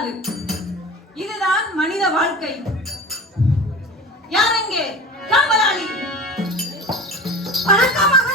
முடியாது. இதுதான் மனித வாழ்க்கை. யார் அங்கே? காவலாளி வணக்கமாக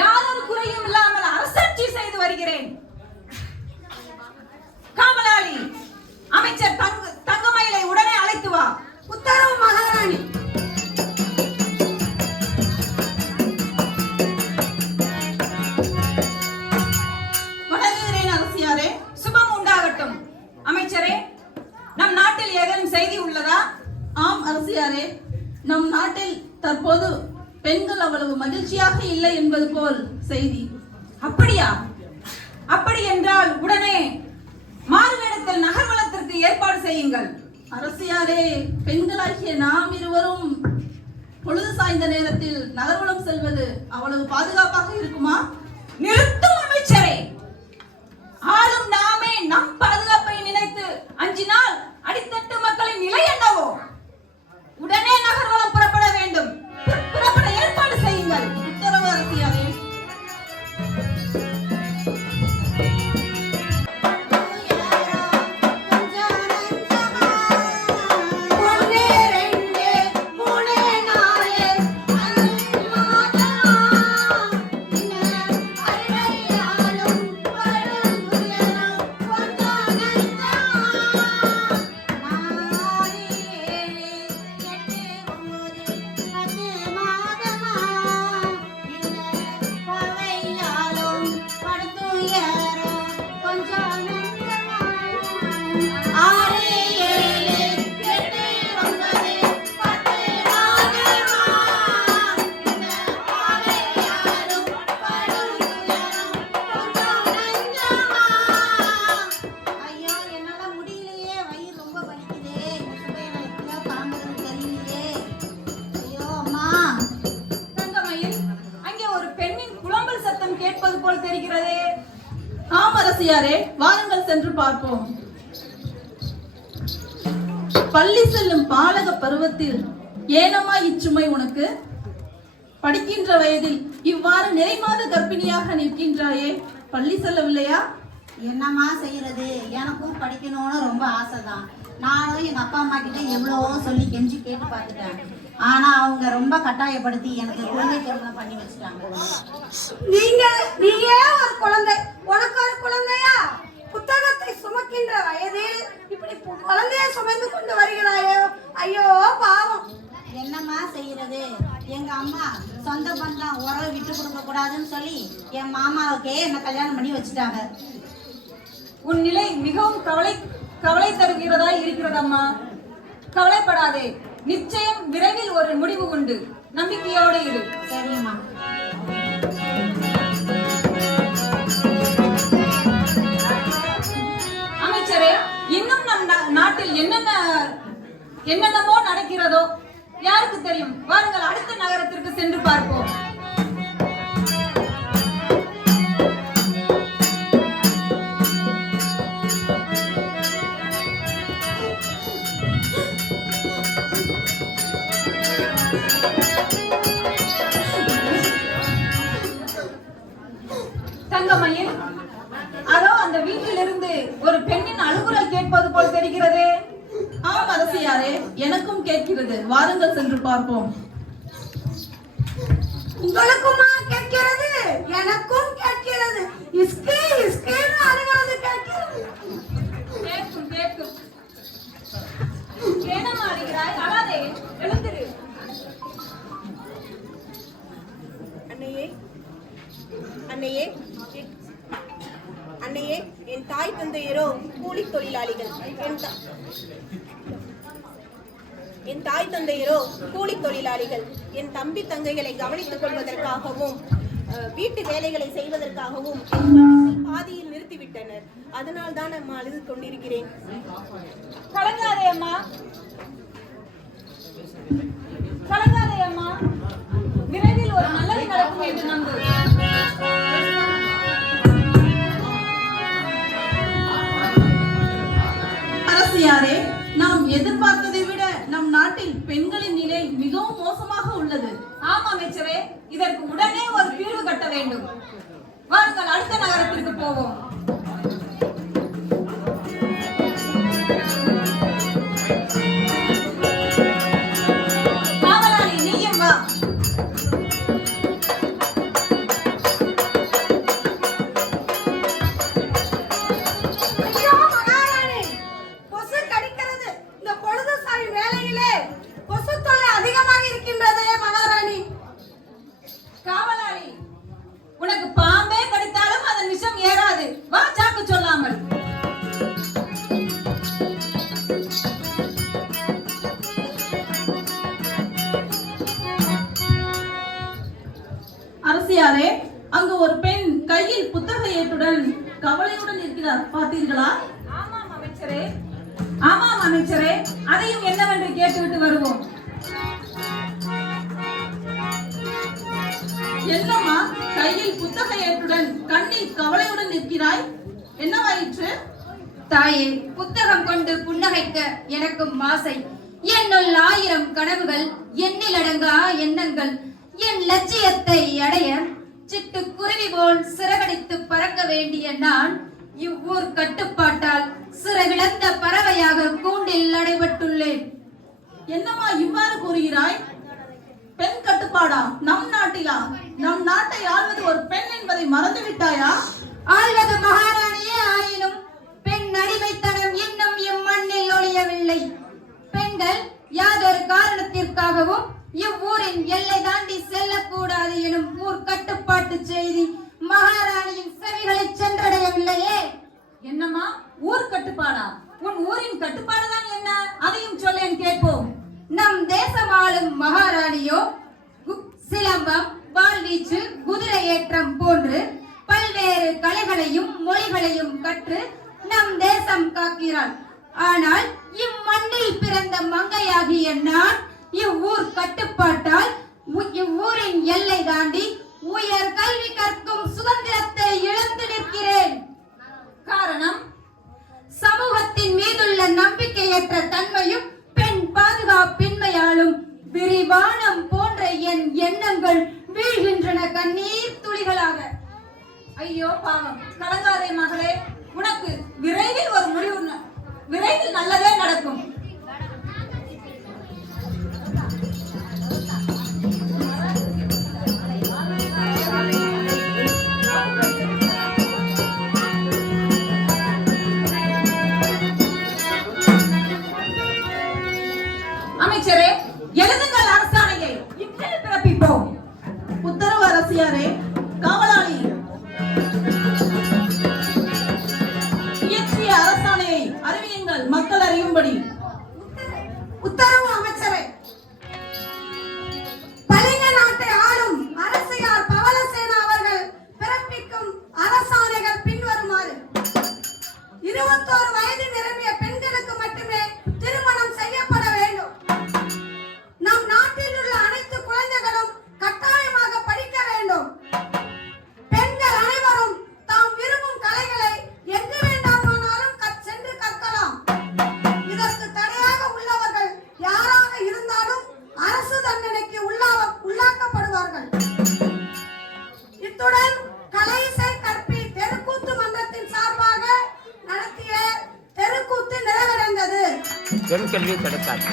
யாரொரு குறையும் இல்லாமல் அரசாட்சி செய்து வருகிறேன். காவலாளி அமைச்சர் தங்கமயிலை உடனே அழைத்து வா. உத்தரவு மகாராணி. அவ்வளவு மகிழ்ச்சியாக இல்லை என்பது போல் செய்தி. அப்படியா? அப்படி என்றால் உடனே மாறுவேடத்தில் நகர்வலத்திற்கு ஏற்பாடு செய்யுங்கள். அரசியாரே பெண்களாகிய நாம் இருவரும் பொழுது சாய்ந்த நேரத்தில் நகர்வலம் செல்வது அவ்வளவு பாதுகாப்பாக இருக்குமா? நிறுத்தும் அரசியாரே வாருங்கள் சென்று பார்ப்போம். பள்ளி செல்லும் பாலக பருவத்தில் ஏனம்மா இச்சுமை உனக்கு? படிக்கின்ற வயதில் இவ்வாறு நிறைமாத கர்ப்பிணியாக நிற்கின்றாயே பள்ளி செல்லவில்லையா? என்னம்மா செய்யறது? எனக்கும் படிக்கணும்னு ரொம்ப ஆசைதான். நானும் எங்க அப்பா அம்மா கிட்ட எவ்வளவோ சொல்லி கெஞ்சி கேட்டு பார்த்துட்டேன். ஆனா அவங்க ரொம்ப கட்டாயப்படுத்தி எனக்கு குழந்தை திருமணம் பண்ணி வச்சுட்டாங்க. நீங்க நீயே ஒரு குழந்தை. உனக்கு ஒரு குழந்தையா புத்தகத்தை சுமக்கின்ற வயதில் இப்படி குழந்தையை சுமந்து கொண்டு வருகிறாயோ? ஐயோ பாவம். என்னம்மா செய்யறது? எங்க அம்மா சொந்த பந்தம் உறவை விட்டு கொடுக்க கூடாதுன்னு சொல்லி என் மாமாவுக்கே என்ன கல்யாணம் பண்ணி வச்சுட்டாங்க. உன் நிலை மிகவும் கவலை கவலை தருகிறதா இருக்கிறதம்மா? கவலைப்படாதே. நிச்சயம் விரைவில் ஒரு முடிவு உண்டு. நம்பிக்கையோடு இரு. சரிம்மா. என்னென்னமோ நடக்கிறதோ யாருக்கு தெரியும்? வாருங்கள் அடுத்த நகரத்திற்கு சென்று பார்ப்போம். தங்கமயில் அதோ அந்த வீட்டிலிருந்து ஒரு பெண்ணின் அழுகுரல் கேட்பது போல் தெரிகிறதே. அரசியாரே எனக்கும் கேட்கிறது. வாருங்கள் சென்று பார்ப்போம். உங்களுக்குமா கேட்கிறது? எனக்கும் கேட்கிறது. இஸ்கே இஸ்கேன்னு அழுகிறது கேட்கிறது. கேட்கும் கேட்கும். ஏனம்மா அழுகிறாய் அழாதே எழுந்திரு. அன்னையே அன்னையே என்- அன்னையே என் தாய் தந்தையரோ கூலி தொழிலாளிகள் என் என் தாய் தந்தையரோ கூலி தொழிலாளிகள் என் தம்பி தங்கைகளை கவனித்துக் கொள்வதற்காகவும் வீட்டு வேலைகளை செய்வதற்காகவும் பாதியில் நிறுத்திவிட்டனர். அதனால் தான் அம்மா அழுது கொண்டிருக்கிறேன். கலங்காதே அம்மா. கலங்காதே அம்மா. விரைவில் ஒரு நல்லது நடக்கும் என்று நம்பு. அரசியாரே நாம் எதிர்பார்த்ததை நாட்டில் பெண்களின் நிலை மிகவும் மோசமாக உள்ளது. ஆம் அமைச்சரே இதற்கு உடனே ஒரு தீர்வு கட்ட வேண்டும். வாருங்கள் அடுத்த நகரத்திற்கு போவோம். என்னம்மா? கையில் புத்தக ஏட்டுடன் கண்ணில் கவலையுடன் நிற்கிறாய்? என்னவாயிற்று? தாயே புத்தகம் கொண்டு புன்னகைக்க எனக்கும் ஆசை என்னுள் ஆயிரம் கனவுகள் எண்ணிலடங்கா எண்ணங்கள். என் லட்சியத்தை அடைய சிட்டு குருவி போல் சிறகடித்து பறக்க வேண்டிய நான் இவ்வூர் கட்டுப்பாட்டால் சிறகிழந்த பறவையாக கூண்டில் அடைபட்டுள்ளேன் என்னம்மா இவ்வாறு கூறுகிறாய்? கட்டுப்பாடா? நம் நாட்டிலா? நம் நாட்டை ஆள்வது ஒரு பெண் என்பதை மறந்து விட்டாயா ஆள்வது மகாராணியே ஆயினும் பெண் அடிமைத்தனம் இன்னும் இம்மண்ணில் ஒழியவில்லை. பெண்கள் யாதொரு காரணத்திற்காகவும் இவ்வூரின் எல்லை தாண்டி செல்லக்கூடாது எனும் ஊர் கட்டுப்பாட்டு செய்தி மகாராணியின் செவிகளை சென்றடையவில்லையே. என்னம்மா? ஊர் கட்டுப்பாடா? உன் ஊரின் கட்டுப்பாடுதான் என்ன? அதையும் சொல்லேன் கேட்போம். நம் தேசம் ஆளும் மகாராணியோ சிலம்பம் வாழ்வீச்சு குதிரை ஏற்றம் போன்று பல்வேறு கலைகளையும் மொழிகளையும் கற்று நம் தேசம் காக்கிறாள் ஆனால் இம்மண்ணில் பிறந்த மங்கையாகிய நான் இவ்வூர் கட்டுப்பாட்டால் இவ்வூரின் எல்லை தாண்டி உயர் கல்வி கற்கும் சுதந்திரத்தை இழந்து நிற்கிறேன். காரணம் சமூகத்தின் மீதுள்ள நம்பிக்கை தன்மையும் பெண் பாதுகாப்பின்மையாலும் விரிவானம் போன்ற என் எண்ணங்கள் வீழ்கின்றன கண்ணீர் துளிகளாக. ஐயோ பாவம். கலங்காதே மகளே. உனக்கு விரைவில் ஒரு முடிவு விரைவில் நல்லதே நடக்கும். அறிவியுங்கள். மக்கள் அறியும்படி. உத்தரவு பெண் கல்வி தடுக்காது.